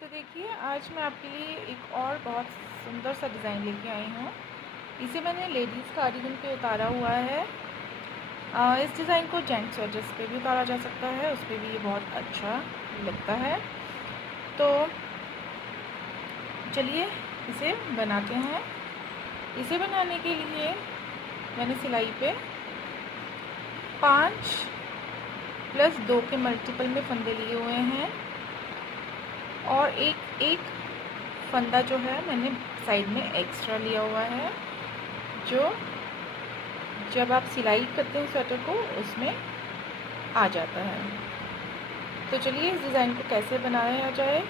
तो देखिए, आज मैं आपके लिए एक और बहुत सुंदर सा डिज़ाइन लेके आई हूँ। इसे मैंने लेडीज़ कार्डिगन पे उतारा हुआ है। इस डिज़ाइन को जेंट्स स्वेटर्स पे भी उतारा जा सकता है, उस पे भी ये बहुत अच्छा लगता है। तो चलिए इसे बनाते हैं। इसे बनाने के लिए मैंने सिलाई पे 5+2 के मल्टीपल में फंदे लिए हुए हैं और एक एक फंदा जो है मैंने साइड में एक्स्ट्रा लिया हुआ है, जो जब आप सिलाई करते हो स्वेटर को उसमें आ जाता है। तो चलिए इस डिज़ाइन को कैसे बनाया जाए।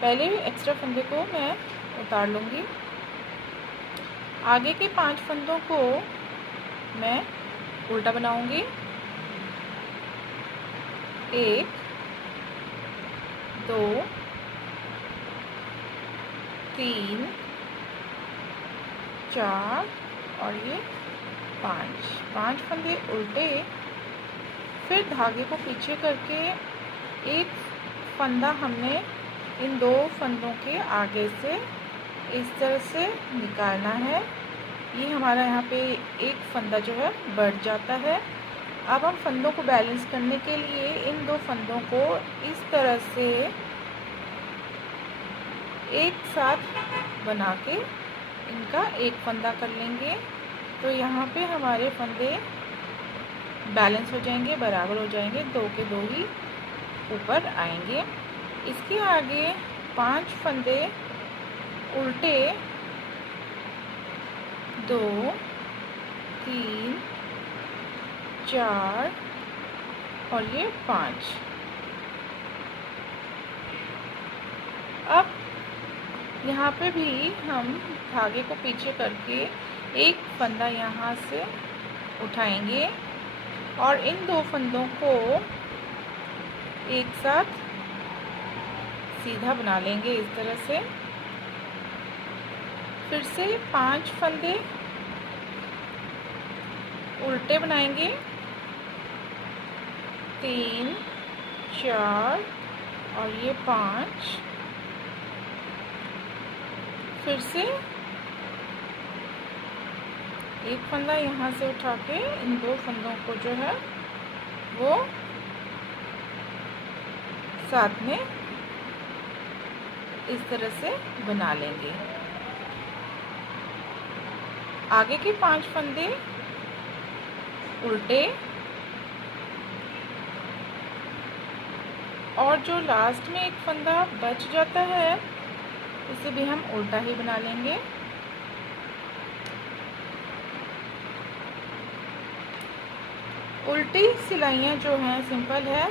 पहले एक्स्ट्रा फंदे को मैं उतार लूँगी। आगे के 5 फंदों को मैं उल्टा बनाऊँगी। 1 2 3 4 और ये 5 फंदे उल्टे। फिर धागे को पीछे करके एक फंदा हमने इन 2 फंदों के आगे से इस तरह से निकालना है। ये हमारा यहाँ पे एक फंदा जो है बढ़ जाता है। अब हम फंदों को बैलेंस करने के लिए इन 2 फंदों को इस तरह से एक साथ बना के इनका एक फंदा कर लेंगे। तो यहाँ पे हमारे फंदे बैलेंस हो जाएंगे, बराबर हो जाएंगे, 2 के 2 ही ऊपर आएंगे। इसके आगे 5 फंदे उल्टे 2 3 4 और ये 5। अब यहाँ पे भी हम धागे को पीछे करके एक फंदा यहाँ से उठाएंगे और इन 2 फंदों को एक साथ सीधा बना लेंगे इस तरह से। फिर से 5 फंदे उल्टे बनाएंगे, 3 4 और ये 5। फिर से एक फंदा यहाँ से उठा के इन 2 फंदों को जो है वो साथ में इस तरह से बना लेंगे। आगे के 5 फंदे उल्टे और जो लास्ट में एक फंदा बच जाता है इसे भी हम उल्टा ही बना लेंगे। उल्टी सिलाइयाँ जो हैं सिंपल है,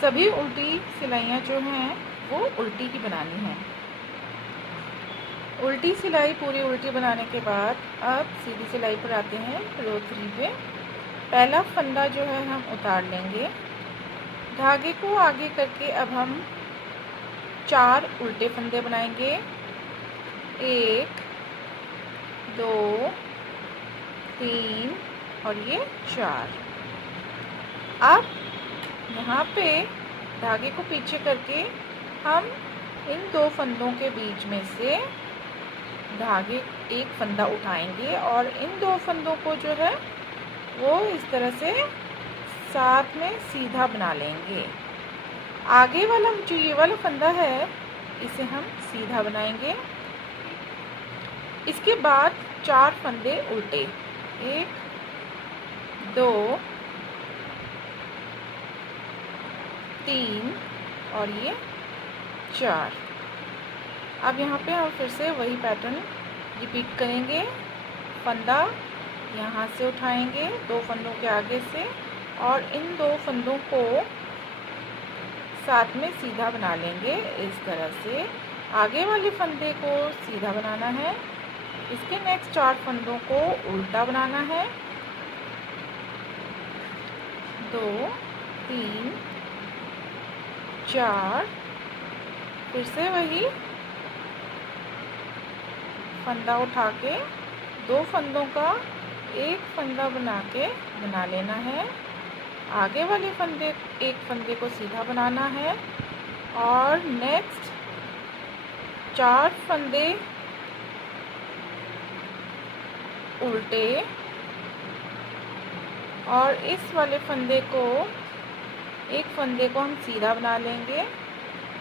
सभी उल्टी सिलाइयाँ जो हैं वो उल्टी ही बनानी है। उल्टी सिलाई पूरी उल्टी बनाने के बाद अब सीधी सिलाई पर आते हैं रो 3 पे। पहला फंदा जो है हम उतार लेंगे। धागे को आगे करके अब हम 4 उल्टे फंदे बनाएंगे, 1 2 3 और ये 4। अब यहाँ पे धागे को पीछे करके हम इन 2 फंदों के बीच में से धागे एक फंदा उठाएंगे और इन 2 फंदों को जो है वो इस तरह से साथ में सीधा बना लेंगे। आगे वाला जो ये वाला फंदा है इसे हम सीधा बनाएंगे। इसके बाद 4 फंदे उल्टे, 1 2 3 और ये 4। अब यहाँ पे हम फिर से वही पैटर्न रिपीट करेंगे। फंदा यहाँ से उठाएंगे 2 फंदों के आगे से और इन 2 फंदों को साथ में सीधा बना लेंगे इस तरह से। आगे वाले फंदे को सीधा बनाना है, इसके नेक्स्ट 4 फंदों को उल्टा बनाना है। 2 3 4 फिर से वही फंदा उठा के 2 फंदों का एक फंदा बना के बना लेना है। आगे वाले एक फंदे को सीधा बनाना है और नेक्स्ट 4 फंदे उल्टे और इस वाले फंदे को, एक फंदे को हम सीधा बना लेंगे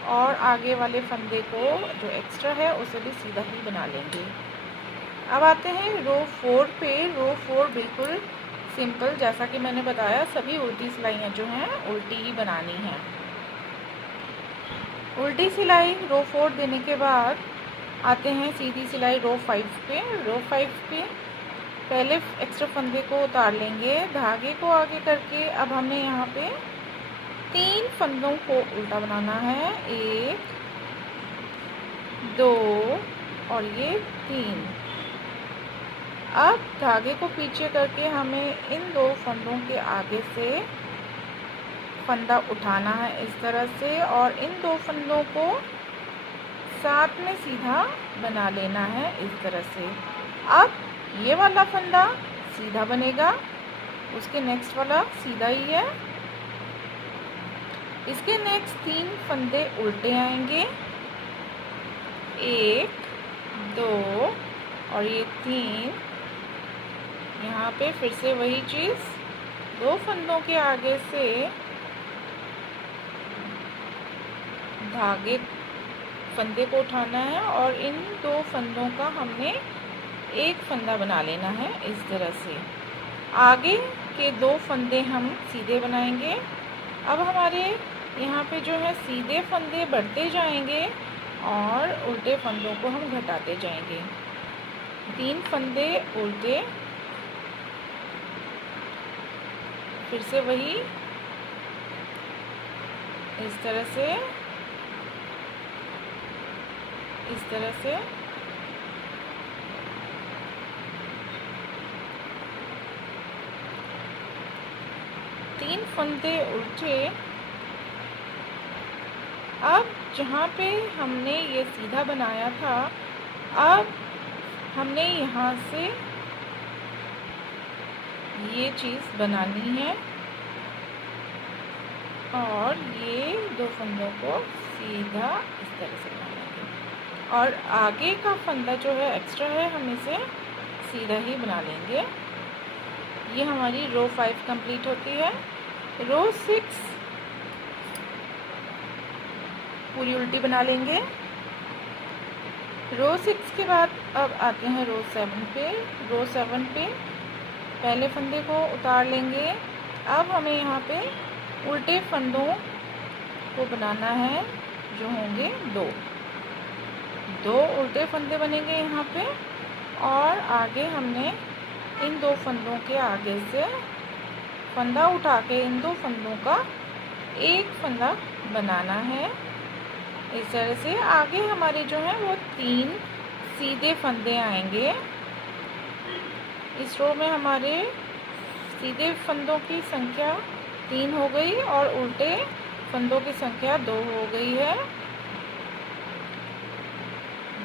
और आगे वाले फंदे को जो एक्स्ट्रा है उसे भी सीधा ही बना लेंगे। अब आते हैं रो 4 पे। रो 4 बिल्कुल सिंपल, जैसा कि मैंने बताया सभी उल्टी सिलाइयाँ जो हैं उल्टी ही बनानी हैं। उल्टी सिलाई रो 4 देने के बाद आते हैं सीधी सिलाई रो 5 पे। रो 5 पे पहले एक्स्ट्रा फंदे को उतार लेंगे, धागे को आगे करके अब हमें यहाँ पे 3 फंदों को उल्टा बनाना है, 1 2 और ये 3। अब धागे को पीछे करके हमें इन 2 फंदों के आगे से फंदा उठाना है इस तरह से, और इन 2 फंदों को साथ में सीधा बना लेना है इस तरह से। अब ये वाला फंदा सीधा बनेगा, उसके नेक्स्ट वाला सीधा ही है, इसके नेक्स्ट 3 फंदे उल्टे आएंगे, 1 2 और ये 3। यहाँ पे फिर से वही चीज़, 2 फंदों के आगे से धागे फंदे को उठाना है और इन 2 फंदों का हमने एक फंदा बना लेना है इस तरह से। आगे के 2 फंदे हम सीधे बनाएंगे। अब हमारे यहाँ पे जो है सीधे फंदे बढ़ते जाएंगे और उल्टे फंदों को हम घटाते जाएंगे। 3 फंदे उल्टे, फिर से वही इस तरह से, इस तरह से। तीन फंदे उल्टे। अब जहाँ पे हमने ये सीधा बनाया था, अब हमने यहाँ से ये चीज़ बनानी है और ये 2 फंदों को सीधा इस तरह से बनाएंगे और आगे का फंदा जो है एक्स्ट्रा है हम इसे सीधा ही बना लेंगे। ये हमारी रो 5 कंप्लीट होती है। रो 6 पूरी उल्टी बना लेंगे। रो 6 के बाद अब आते हैं रो 7 पे। रो 7 पे पहले फंदे को उतार लेंगे। अब हमें यहाँ पे उल्टे फंदों को बनाना है जो होंगे 2 उल्टे फंदे बनेंगे यहाँ पे और आगे हमने इन 2 फंदों के आगे से फंदा उठा के इन 2 फंदों का एक फंदा बनाना है इस तरह से। आगे हमारे जो है वो 3 सीधे फंदे आएंगे। इस रो में हमारे सीधे फंदों की संख्या 3 हो गई और उल्टे फंदों की संख्या 2 हो गई है।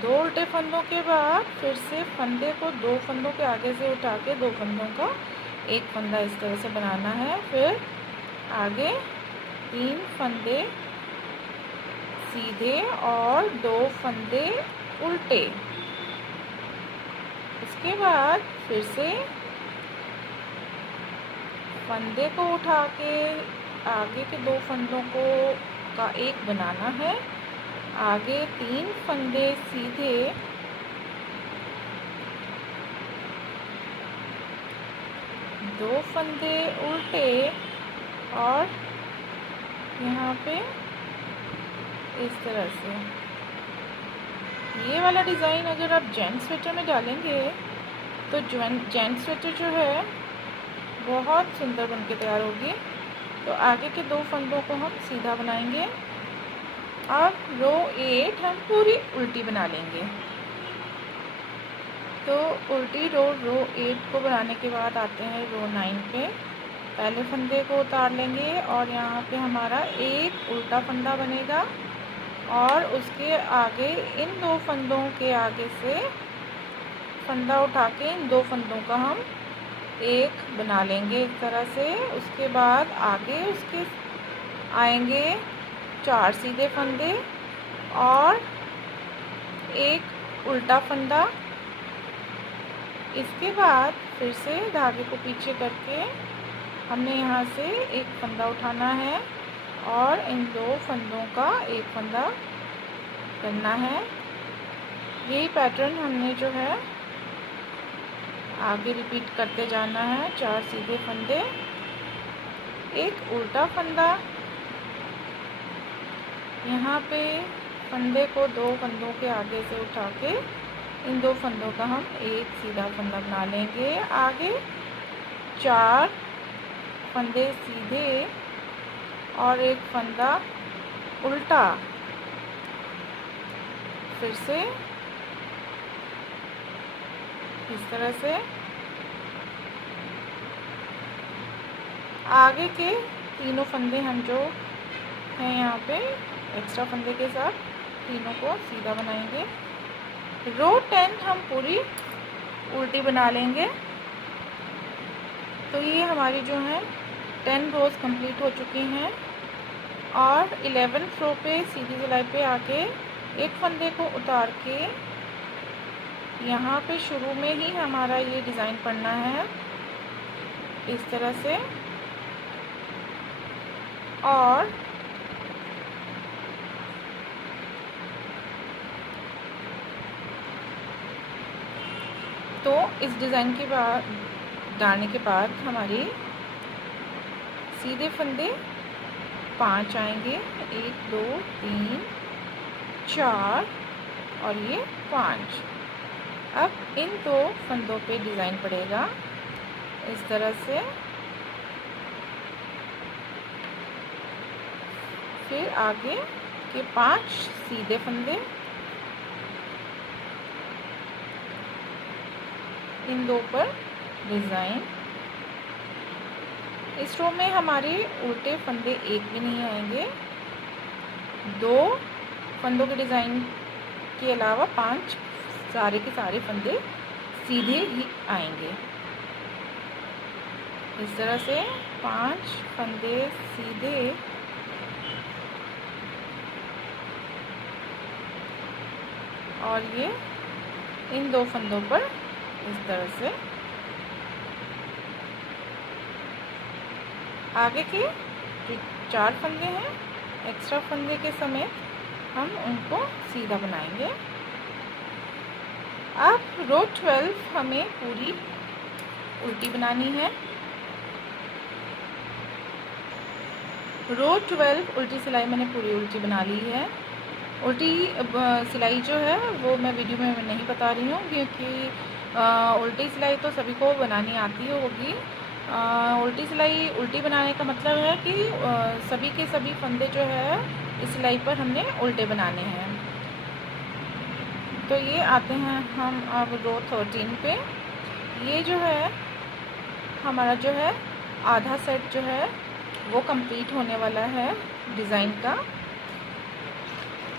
2 उल्टे फंदों के बाद फिर से फंदे को 2 फंदों के आगे से उठा के 2 फंदों का एक फंदा इस तरह से बनाना है। फिर आगे 3 फंदे सीधे और 2 फंदे उल्टे। उसके बाद फिर से फंदे को उठा के आगे के 2 फंदों को का एक बनाना है। आगे 3 फंदे सीधे, 2 फंदे उल्टे और यहाँ पे इस तरह से। ये वाला डिज़ाइन अगर आप जेंट स्वेटर में डालेंगे तो जेंट स्वेटर जो है बहुत सुंदर बन के तैयार होगी। तो आगे के 2 फंदों को हम सीधा बनाएंगे। अब रो 8 हम पूरी उल्टी बना लेंगे। तो उल्टी रो 8 को बनाने के बाद आते हैं रो 9 पे। पहले फंदे को उतार लेंगे और यहाँ पे हमारा एक उल्टा फंदा बनेगा और उसके आगे इन 2 फंदों के आगे से फंदा उठा के इन 2 फंदों का हम एक बना लेंगे इस तरह से। उसके बाद आगे उसके आएंगे 4 सीधे फंदे और एक उल्टा फंदा। इसके बाद फिर से धागे को पीछे करके हमने यहाँ से एक फंदा उठाना है और इन दो फंदों का एक फंदा करना है। यही पैटर्न हमने जो है आगे रिपीट करते जाना है। 4 सीधे फंदे, एक उल्टा फंदा। यहाँ पे फंदे को 2 फंदों के आगे से उठा के इन 2 फंदों का हम एक सीधा फंदा बना लेंगे। आगे 4 फंदे सीधे और एक फंदा उल्टा। फिर से इस तरह से आगे के तीनों फंदे हम जो हैं यहाँ पे एक्स्ट्रा फंदे के साथ तीनों को सीधा बनाएंगे। रो 10 हम पूरी उल्टी बना लेंगे। तो ये हमारी जो है 10 रोज़ कंप्लीट हो चुकी हैं और 11th रो पे सीधी सिलाई पे आके एक फंदे को उतार के यहाँ पे शुरू में ही हमारा ये डिज़ाइन पड़ना है इस तरह से। और तो इस डिज़ाइन के बाद डालने के बाद हमारी सीधे फंदे 5 आएंगे, 1 2 3 4 और ये 5। अब इन 2 फंदों पे डिज़ाइन पड़ेगा इस तरह से। फिर आगे के 5 सीधे फंदे, इन 2 पर डिज़ाइन। इस रो में हमारे उल्टे फंदे एक भी नहीं आएंगे। 2 फंदों के डिज़ाइन के अलावा 5 सारे के सारे फंदे सीधे ही आएंगे इस तरह से। 5 फंदे सीधे और ये इन 2 फंदों पर इस तरह से आगे के जो 4 फंदे हैं एक्स्ट्रा फंदे के समेत हम उनको सीधा बनाएंगे। अब रो 12 हमें पूरी उल्टी बनानी है। रो 12 उल्टी सिलाई मैंने पूरी उल्टी बना ली है। उल्टी सिलाई जो है वो मैं वीडियो में नहीं बता रही हूँ क्योंकि उल्टी सिलाई तो सभी को बनानी आती होगी। उल्टी सिलाई उल्टी बनाने का मतलब है कि सभी के सभी फंदे जो है इस सिलाई पर हमने उल्टे बनाने हैं। तो ये आते हैं हम अब रो 13 पे। ये जो है हमारा जो है आधा सेट जो है वो कंप्लीट होने वाला है डिज़ाइन का।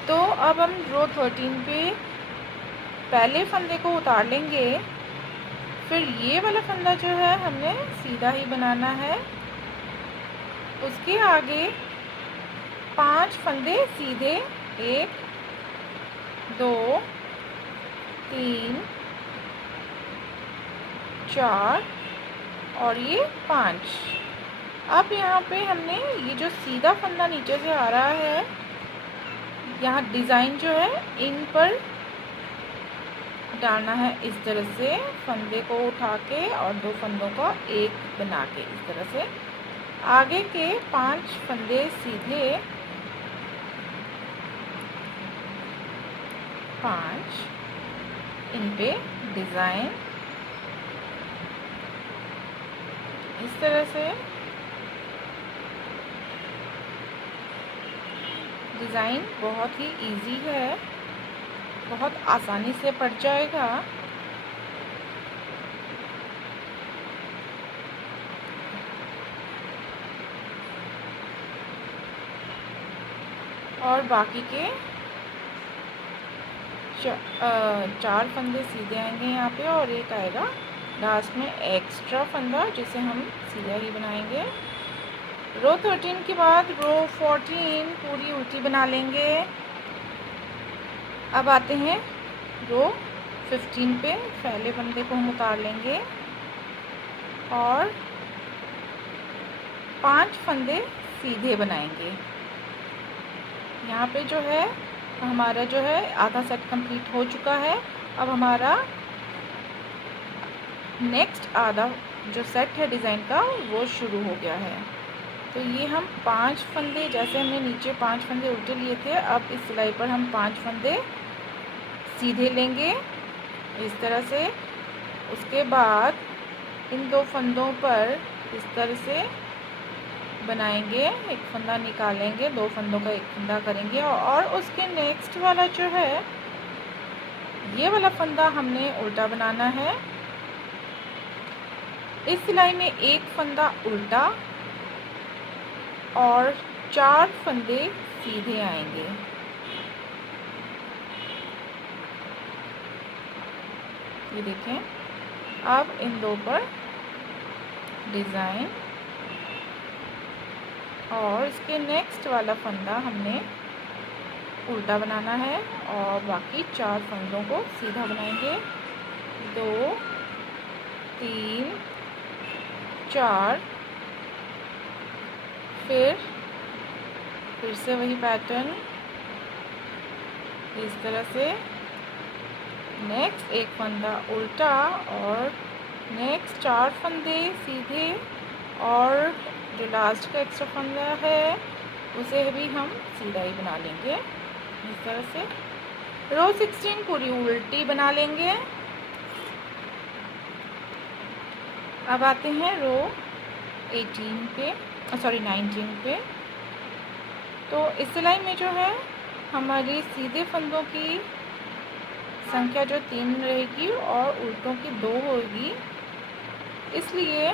तो अब हम रो 13 पे पहले फंदे को उतार लेंगे। फिर ये वाला फंदा जो है हमने सीधा ही बनाना है। उसके आगे 5 फंदे सीधे, 1 2 3 4 और ये 5। अब यहाँ पे हमने ये जो सीधा फंदा नीचे से आ रहा है यहाँ डिज़ाइन जो है इन पर डालना है इस तरह से। फंदे को उठा के और 2 फंदों का एक बना के इस तरह से आगे के 5 फंदे सीधे, 5 इन पे डिज़ाइन इस तरह से। डिज़ाइन बहुत ही इजी है, बहुत आसानी से पड़ जाएगा। और बाकी के 4 फंदे सीधे आएंगे यहाँ पे और एक आएगा लास्ट में एक्स्ट्रा फंदा जिसे हम सीधा ही बनाएंगे। रो 13 के बाद रो 14 पूरी उल्टी बना लेंगे। अब आते हैं रो 15 पे पहले फंदे को हम उतार लेंगे और 5 फंदे सीधे बनाएंगे। यहाँ पे जो है हमारा जो है आधा सेट कंप्लीट हो चुका है। अब हमारा नेक्स्ट आधा जो सेट है डिज़ाइन का वो शुरू हो गया है। तो ये हम 5 फंदे, जैसे हमने नीचे 5 फंदे उल्टे लिए थे, अब इस सिलाई पर हम 5 फंदे सीधे लेंगे इस तरह से। उसके बाद इन 2 फंदों पर इस तरह से बनाएंगे, एक फंदा निकालेंगे, 2 फंदों का एक फंदा करेंगे और उसके नेक्स्ट वाला जो है ये वाला फंदा हमने उल्टा बनाना है। इस सिलाई में एक फंदा उल्टा और 4 फंदे सीधे आएंगे। ये देखें, अब इन 2 पर डिज़ाइन और इसके नेक्स्ट वाला फंदा हमने उल्टा बनाना है और बाकी 4 फंदों को सीधा बनाएंगे। 2 3 4, फिर से वही पैटर्न इस तरह से। नेक्स्ट एक फंदा उल्टा और नेक्स्ट 4 फंदे सीधे और जो लास्ट का एक्स्ट्रा फंदा है उसे भी हम सीधा ही बना लेंगे इस तरह से। रो 16 पूरी उल्टी बना लेंगे। अब आते हैं रो 18 पे, सॉरी 19 पे। तो इस सिलाई में जो है हमारी सीधे फंदों की संख्या जो 3 रहेगी और उल्टों की 2 होगी, इसलिए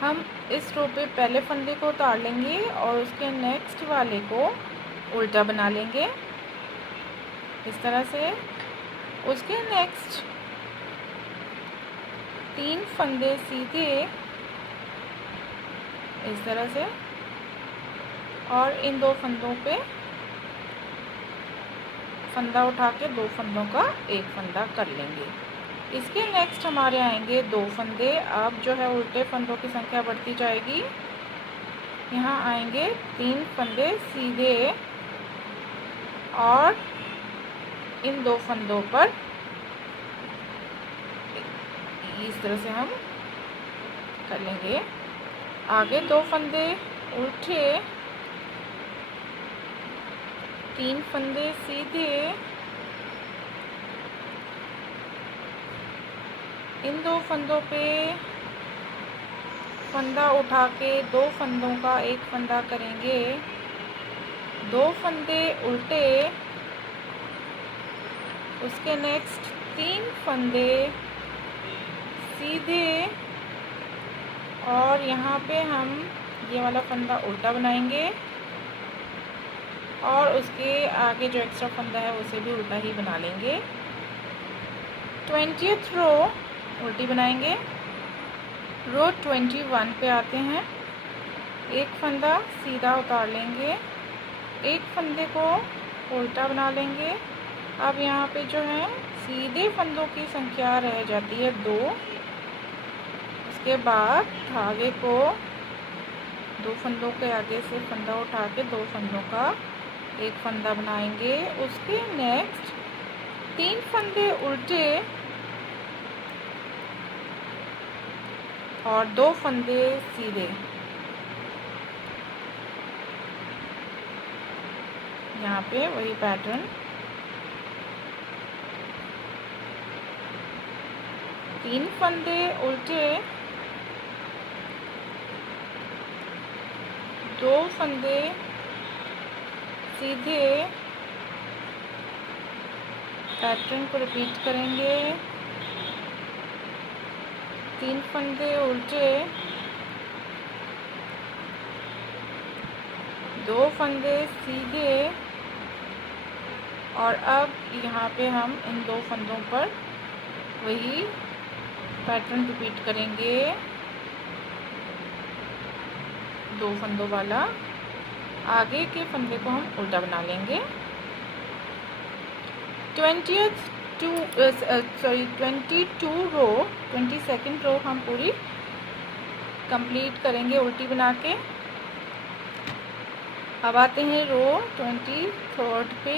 हम इस रो पे पहले फंदे को उतार लेंगे और उसके नेक्स्ट वाले को उल्टा बना लेंगे इस तरह से। उसके नेक्स्ट 3 फंदे सीधे इस तरह से और इन 2 फंदों पे फंदा उठा के 2 फंदों का एक फंदा कर लेंगे। इसके नेक्स्ट हमारे आएंगे 2 फंदे। अब जो है उल्टे फंदों की संख्या बढ़ती जाएगी। यहाँ आएंगे 3 फंदे सीधे और इन 2 फंदों पर इस तरह से हम कर लेंगे। आगे 2 फंदे उल्टे, 3 फंदे सीधे, इन 2 फंदों पे फंदा उठा के 2 फंदों का एक फंदा करेंगे, 2 फंदे उल्टे, उसके नेक्स्ट 3 फंदे सीधे और यहाँ पे हम ये वाला फंदा उल्टा बनाएंगे और उसके आगे जो एक्स्ट्रा फंदा है उसे भी उल्टा ही बना लेंगे। 20th रो उल्टी बनाएंगे। रो 21 पे आते हैं। एक फंदा सीधा उतार लेंगे, एक फंदे को उल्टा बना लेंगे। अब यहाँ पे जो है सीधे फंदों की संख्या रह जाती है 2। उसके बाद धागे को 2 फंदों के आगे से फंदा उठा के 2 फंदों का एक फंदा बनाएंगे। उसके नेक्स्ट 3 फंदे उल्टे और 2 फंदे सीधे। यहाँ पे वही पैटर्न, 3 फंदे उल्टे, 2 फंदे सीधे। पैटर्न को रिपीट करेंगे। 3 फंदे उल्टे, 2 फंदे सीधे और अब यहाँ पे हम इन 2 फंदों पर वही पैटर्न रिपीट करेंगे, 2 फंदों वाला। आगे के फंदे को हम उल्टा बना लेंगे। 22 रो 22nd रो हम पूरी कंप्लीट करेंगे उल्टी बना के। अब आते हैं रो 23rd पे।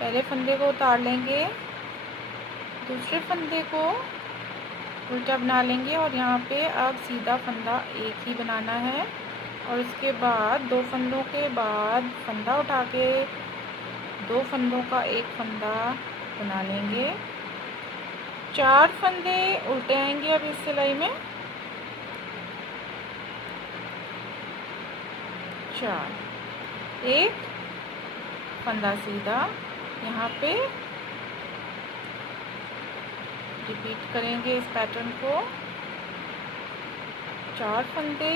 पहले फंदे को उतार लेंगे, दूसरे फंदे को उल्टा बना लेंगे और यहाँ पे अब सीधा फंदा एक ही बनाना है। और उसके बाद दो फंदों के बाद फंदा उठा के दो फंदों का एक फंदा बना लेंगे। 4 फंदे उल्टे आएंगे अब इस सिलाई में, 4, एक फंदा सीधा यहाँ पे रिपीट करेंगे इस पैटर्न को। 4 फंदे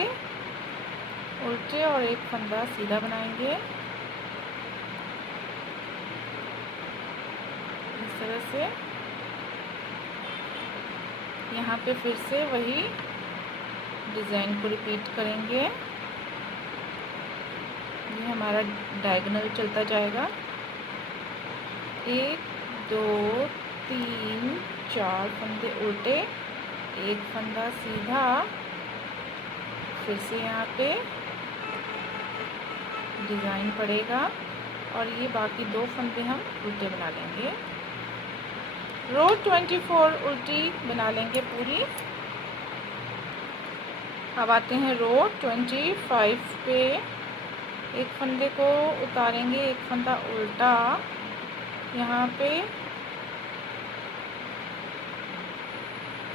उल्टे और एक फंदा सीधा बनाएंगे इस तरह से। यहाँ पे फिर से वही डिज़ाइन को रिपीट करेंगे। ये हमारा डायगोनल चलता जाएगा, 1 2 3 4 फंदे उल्टे, एक फंदा सीधा, फिर से यहाँ पे डिज़ाइन पड़ेगा और ये बाकी 2 फंदे हम उल्टे बना लेंगे। रो 24 उल्टी बना लेंगे पूरी। अब आते हैं रो 25 पे। एक फंदे को उतारेंगे, एक फंदा उल्टा, यहाँ पे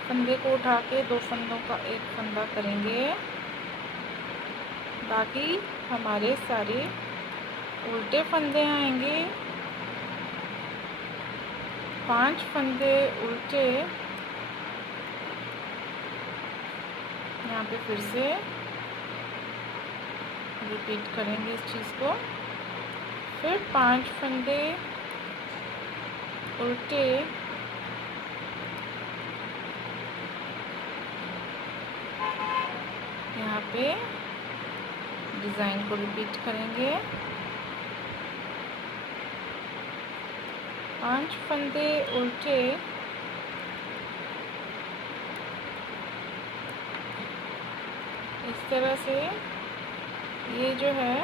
फंदे को उठा के 2 फंदों का एक फंदा करेंगे। बाकी हमारे सारे उल्टे फंदे आएंगे, 5 फंदे उल्टे। यहाँ पे फिर से रिपीट करेंगे इस चीज़ को। फिर 5 फंदे उल्टे, यहाँ पे डिज़ाइन को रिपीट करेंगे। 5 फंदे उल्टे, इस तरह से ये जो है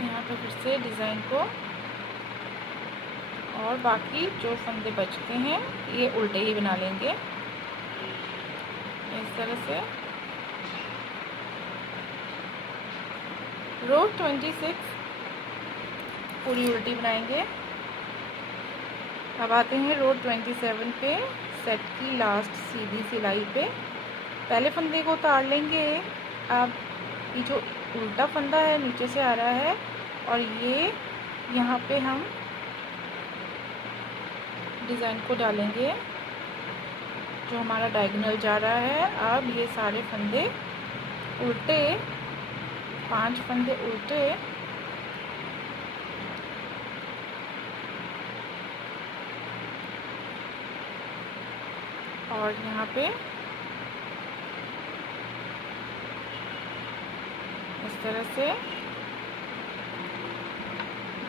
यहाँ पे फिर से डिज़ाइन को, और बाकी जो फंदे बचते हैं ये उल्टे ही बना लेंगे इस तरह से। रो 26 पूरी उल्टी बनाएंगे। अब आते हैं रो 27 पे, सेट की लास्ट सीधी सिलाई पे। पहले फंदे को उतार लेंगे। अब ये जो उल्टा फंदा है नीचे से आ रहा है और ये यहाँ पे हम डिज़ाइन को डालेंगे जो हमारा डायगोनल जा रहा है। अब ये सारे फंदे उल्टे, 5 फंदे उल्टे, और यहाँ पे इस तरह से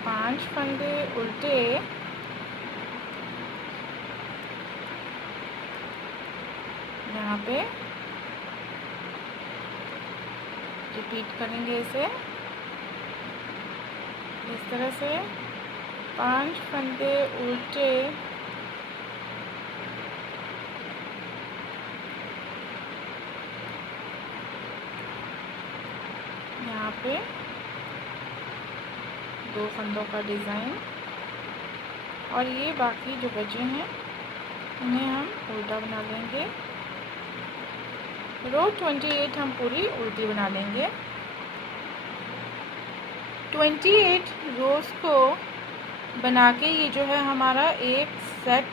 5 फंदे उल्टे, यहाँ पे रिपीट करेंगे इसे इस तरह से। 5 फंदे उल्टे, यहाँ पे 2 फंदों का डिज़ाइन, और ये बाकी जो बचे हैं उन्हें हम उल्टा बना लेंगे। रो 28 हम पूरी उल्टी बना लेंगे। 28 रोज़ को बना के ये जो है हमारा एक सेट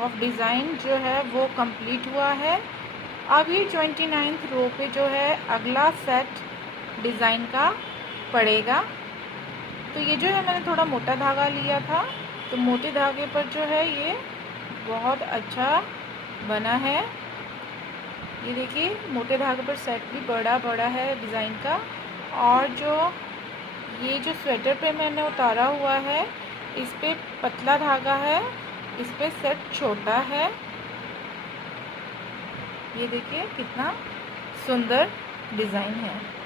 ऑफ डिज़ाइन जो है वो कंप्लीट हुआ है। अब ये 29th रो पे जो है अगला सेट डिज़ाइन का पड़ेगा। तो ये जो है मैंने थोड़ा मोटा धागा लिया था, तो मोटे धागे पर जो है ये बहुत अच्छा बना है। ये देखिए मोटे धागे पर सेट भी बड़ा बड़ा है डिज़ाइन का, और जो ये जो स्वेटर पे मैंने उतारा हुआ है, इस पे पतला धागा है, इस पे सेट छोटा है। ये देखिए कितना सुंदर डिज़ाइन है।